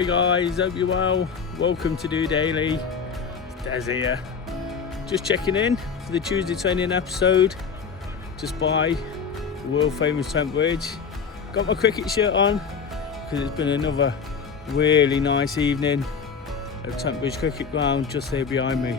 Hi guys, hope you're well. Welcome to DOdaily. It's Des here. Just checking in for the Tuesday training episode. Just by the world famous Trent Bridge. Got my cricket shirt on because it's been another really nice evening at Trent Bridge cricket ground just there behind me.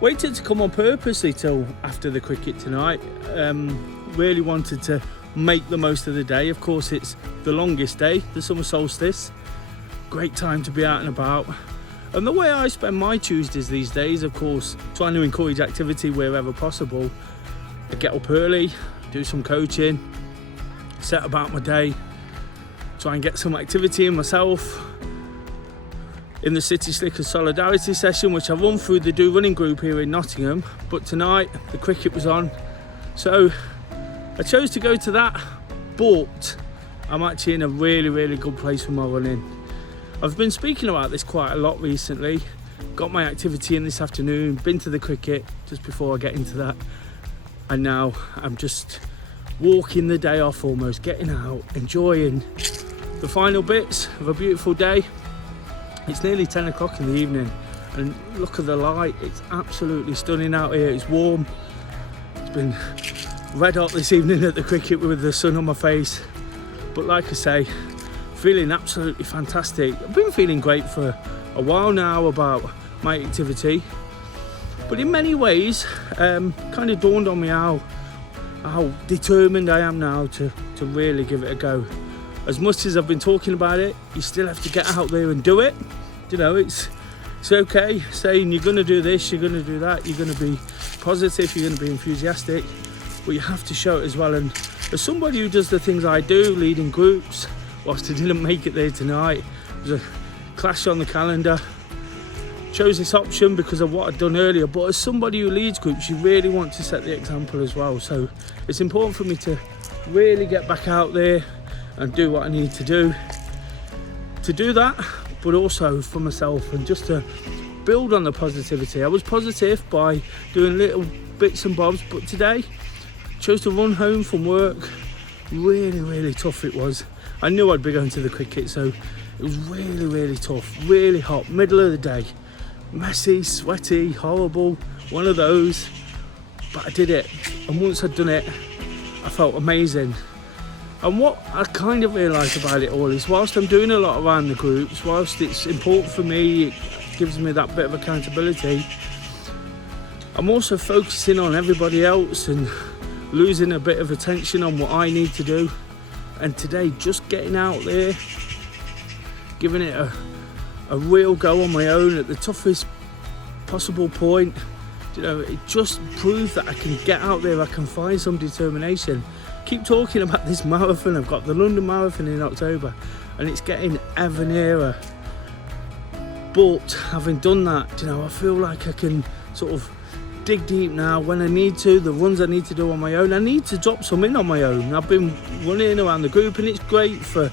Waited to come on purposely till after the cricket tonight. Really wanted to make the most of the day. Of course, it's the longest day, the summer solstice. Great time to be out and about. And the way I spend my Tuesdays these days, of course, trying to encourage activity wherever possible. I get up early, do some coaching, set about my day, try and get some activity in myself. In the City Slickers Solidarity session, which I run through the Do Running group here in Nottingham. But tonight, the cricket was on. So I chose to go to that, but I'm actually in a really good place for my running. I've been speaking about this quite a lot recently. Got my activity in this afternoon, been to the cricket just before I get into that. And now I'm just walking the day off almost, getting out, enjoying the final bits of a beautiful day. It's nearly 10 o'clock in the evening and look at the light, it's absolutely stunning out here. It's warm, it's been red hot this evening at the cricket with the sun on my face, but like I say, feeling absolutely fantastic. I've been feeling great for a while now about my activity, but in many ways kind of dawned on me how determined I am now to really give it a go. As much as I've been talking about it, you still have to get out there and do it. You know, it's okay saying you're going to do this, you're going to do that, you're going to be positive, you're going to be enthusiastic, but you have to show it as well. And as somebody who does the things I do, leading groups, whilst I didn't make it there tonight, there's a clash on the calendar. Chose this option because of what I'd done earlier, but as somebody who leads groups, you really want to set the example as well. So it's important for me to really get back out there and do what I need to do that, but also for myself and just to build on the positivity. I was positive by doing little bits and bobs, but today chose to run home from work. Really tough it was. I knew I'd be going to the cricket, so it was really tough, really hot, middle of the day, messy, sweaty, horrible, one of those, but I did it. And once I'd done it, I felt amazing. And what I kind of realised about it all is whilst I'm doing a lot around the groups, whilst it's important for me, it gives me that bit of accountability, I'm also focusing on everybody else and losing a bit of attention on what I need to do. And today, just getting out there, giving it a real go on my own at the toughest possible point, you know, it just proves that I can get out there, I can find some determination. Keep talking about this marathon. I've got the London Marathon in October and it's getting ever nearer. But having done that, you know, I feel like I can sort of dig deep now when I need to, the runs I need to do on my own. I need to drop some in on my own. I've been running around the group and it's great for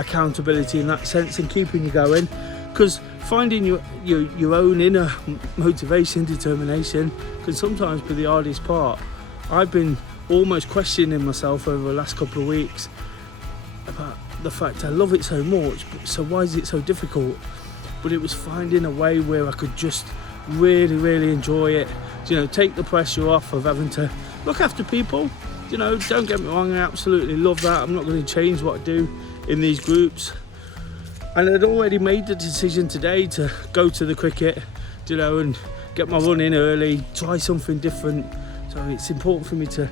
accountability in that sense and keeping you going, because finding your own inner motivation, determination can sometimes be the hardest part. I've been almost questioning myself over the last couple of weeks about the fact I love it so much, but so why is it so difficult? But it was finding a way where I could just really enjoy it, you know, take the pressure off of having to look after people. You know, don't get me wrong, I absolutely love that. I'm not going to change what I do in these groups, and I'd already made the decision today to go to the cricket, you know, and get my run in early, try something different. So it's important for me to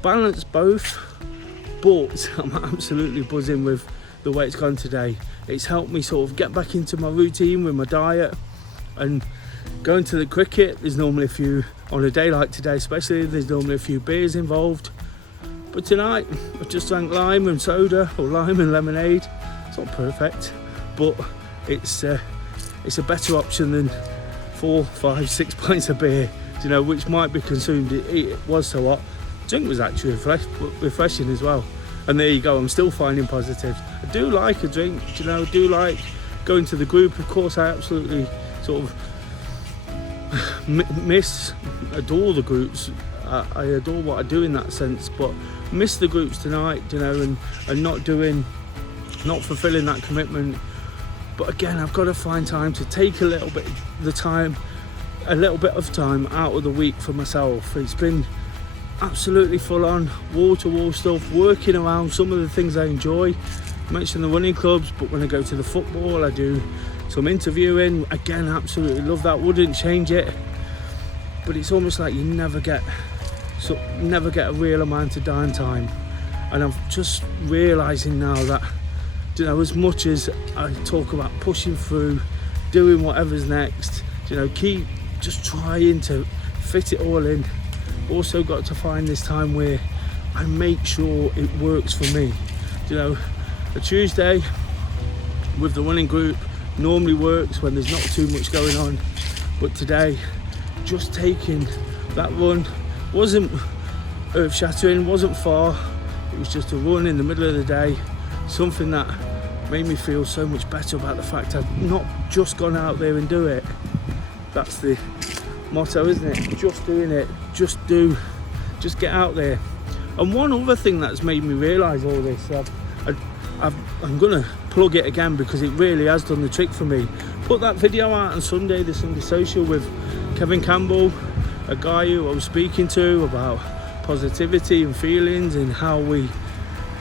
balance both, but I'm absolutely buzzing with the way it's gone today. It's helped me sort of get back into my routine with my diet, and going to the cricket, there's normally a few, on a day like today especially, there's normally a few beers involved. But tonight, I just drank lime and soda, or lime and lemonade. It's not perfect, but it's a better option than 4, 5, 6 pints of beer, you know, which might be consumed. It was so hot. Drink was actually refreshing as well. And there you go, I'm still finding positives. I do like a drink, you know, I do like going to the group. Of course, I absolutely sort of adore the groups. I adore what I do in that sense, but miss the groups tonight, you know, and not fulfilling that commitment But again, I've got to find time to take a little bit of time out of the week for myself. It's been absolutely full on, wall-to-wall stuff, working around some of the things I enjoy. I mentioned the running clubs, but when I go to the football, I do some interviewing. Again, absolutely love that, wouldn't change it. But it's almost like you never get a real amount of downtime. And I'm just realising now that, as much as I talk about pushing through, doing whatever's next, keep just trying to fit it all in. Also got to find this time where I make sure it works for me. A Tuesday with the running group normally works when there's not too much going on, but today just taking that run wasn't earth-shattering, wasn't far. It was just a run in the middle of the day, something that made me feel so much better about the fact I've not just gone out there and do it. That's the motto, isn't it? Just doing it, just get out there. And one other thing that's made me realise all this, I'm gonna plug it again because it really has done the trick for me. Put that video out on Sunday, the Sunday Social, with Kevin Campbell, a guy who I was speaking to about positivity and feelings and how we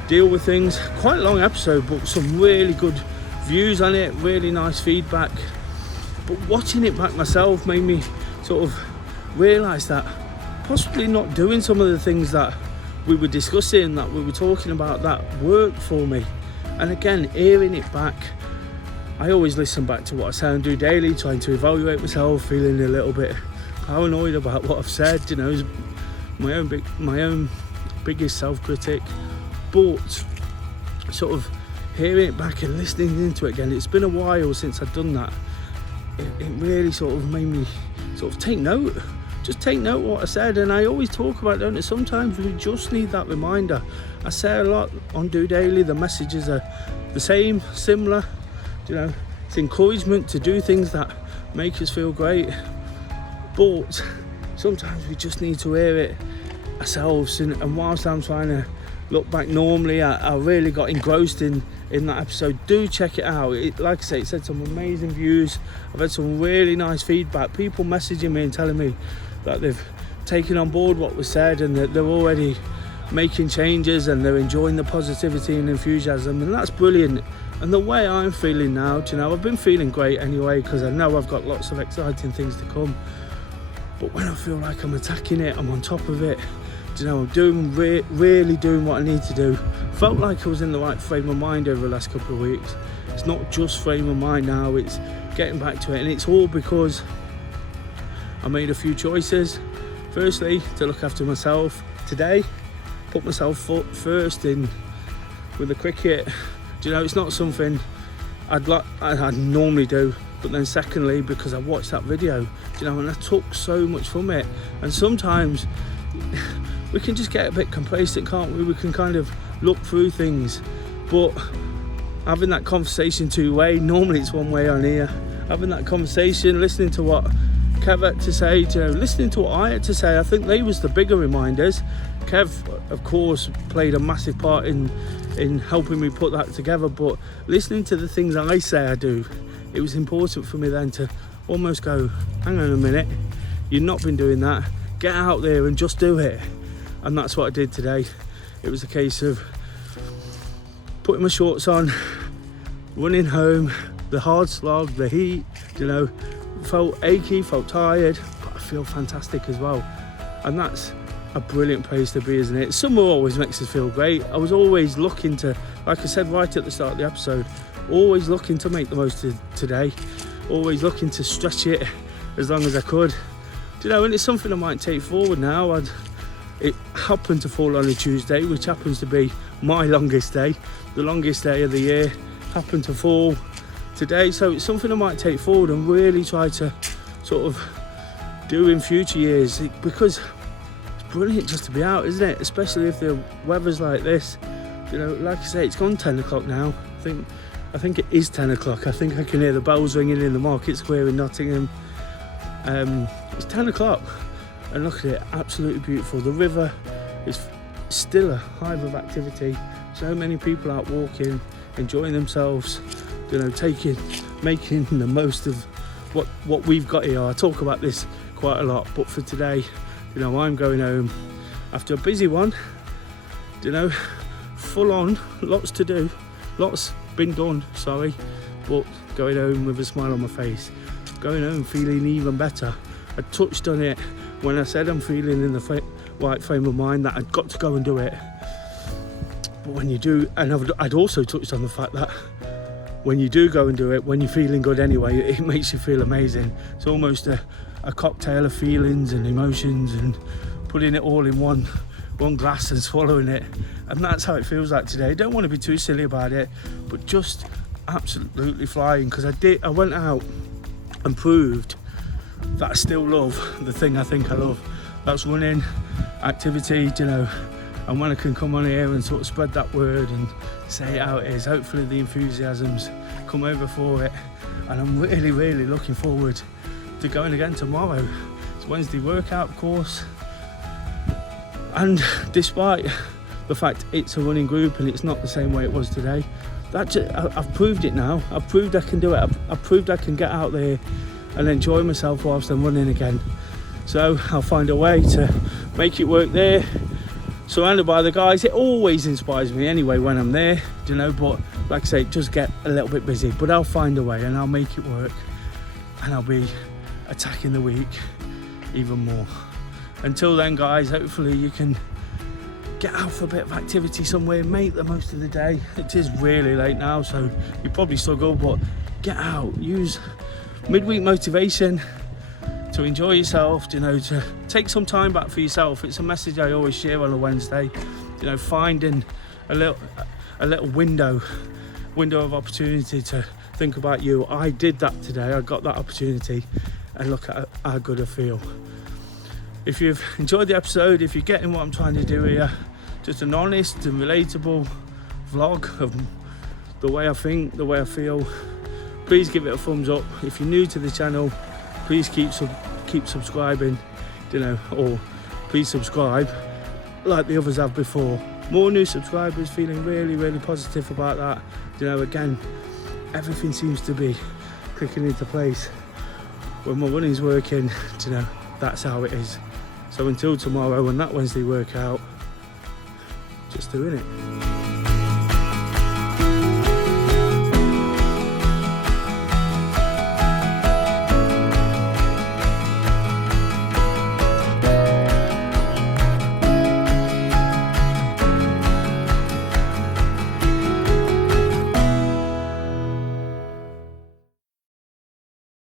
deal with things. Quite a long episode, but some really good views on it, really nice feedback. But watching it back myself made me sort of realise that possibly not doing some of the things that we were discussing, that we were talking about, that worked for me. And again, hearing it back, I always listen back to what I say and do daily, trying to evaluate myself, feeling a little bit paranoid about what I've said, my own biggest self-critic. But sort of hearing it back and listening into it again, it's been a while since I've done that. It really sort of made me sort of take note of what I said. And I always talk about, don't I? Sometimes we just need that reminder. I say a lot on DOdaily, the messages are the same, similar. It's encouragement to do things that make us feel great. But sometimes we just need to hear it ourselves. And whilst I'm trying to look back, normally I really got engrossed in that episode. Do check it out. Like I say, it said some amazing views. I've had some really nice feedback, people messaging me and telling me that they've taken on board what was said and that they're already making changes and they're enjoying the positivity and enthusiasm, and that's brilliant. And the way I'm feeling now, I've been feeling great anyway, because I know I've got lots of exciting things to come. But when I feel like I'm attacking it, I'm on top of it, I'm doing really doing what I need to do. Felt like I was in the right frame of mind over the last couple of weeks. It's not just frame of mind now, it's getting back to it. And it's all because I made a few choices. Firstly, to look after myself today, put myself first in with the cricket. It's not something I'd normally do. But then secondly, because I watched that video, and I took so much from it. And sometimes we can just get a bit complacent, can't we? We can kind of look through things. But having that conversation two-way, normally it's one way on here. Having that conversation, listening to what Kev had to say, listening to what I had to say, I think they was the bigger reminders. Kev, of course, played a massive part in helping me put that together, but listening to the things I say I do, it was important for me then to almost go, hang on a minute, you've not been doing that, get out there and just do it. And that's what I did today. It was a case of putting my shorts on, running home, the hard slog, the heat, felt achy, felt tired, but I feel fantastic as well. And that's a brilliant place to be, isn't it? Summer always makes us feel great. I was always looking to, like I said right at the start of the episode, always looking to make the most of today, always looking to stretch it as long as I could. And it's something I might take forward now. It happened to fall on a Tuesday, which happens to be my longest day. The longest day of the year happened to fall today, so it's something I might take forward and really try to sort of do in future years, because it's brilliant just to be out, isn't it? Especially if the weather's like this. Like I say, it's gone 10 o'clock now. I think it is 10 o'clock. I think I can hear the bells ringing in the market square in Nottingham. It's 10 o'clock and look at it, absolutely beautiful. The river is still a hive of activity. So many people out walking, enjoying themselves, taking making the most of what we've got here. I talk about this quite a lot, but for today, you know, I'm going home after a busy one, you know, full on, lots to do, lots been done, sorry, but going home with a smile on my face, going home feeling even better. I touched on it when I said I'm feeling in the right frame of mind, that I'd got to go and do it. But when you do, and I'd also touched on the fact that when you do go and do it, when you're feeling good anyway, it makes you feel amazing. It's almost a cocktail of feelings and emotions, and putting it all in one glass and swallowing it. And that's how it feels like today. I don't want to be too silly about it, but just absolutely flying, because I went out and proved that I still love the thing I think I love. That's running, activity, you know. And when I can come on here and sort of spread that word and say how it is, hopefully the enthusiasms come over for it. And I'm really, really looking forward to going again tomorrow. It's Wednesday workout, of course. And despite the fact it's a running group and it's not the same way it was today, I've proved it now. I've proved I can do it. I've proved I can get out there and enjoy myself whilst I'm running again. So I'll find a way to make it work there, surrounded by the guys. It always inspires me anyway when I'm there, you know, but like I say, it does get a little bit busy, but I'll find a way and I'll make it work, and I'll be attacking the week even more. Until then, guys, hopefully you can get out for a bit of activity somewhere, make the most of the day. It is really late now, so you probably struggle, but get out, use midweek motivation to enjoy yourself, you know, to take some time back for yourself. It's a message I always share on a Wednesday, you know, finding a little window of opportunity to think about you. I did that today. I got that opportunity, and look at how good I feel. If you've enjoyed the episode, if you're getting what I'm trying to do here, just an honest and relatable vlog of the way I think, the way I feel, please give it a thumbs up. If you're new to the channel, please keep subscribing, you know, or please subscribe like the others have before. More new subscribers, feeling really, really positive about that. You know, again, everything seems to be clicking into place. When my running's working, you know, that's how it is. So until tomorrow and that Wednesday workout, just doing it.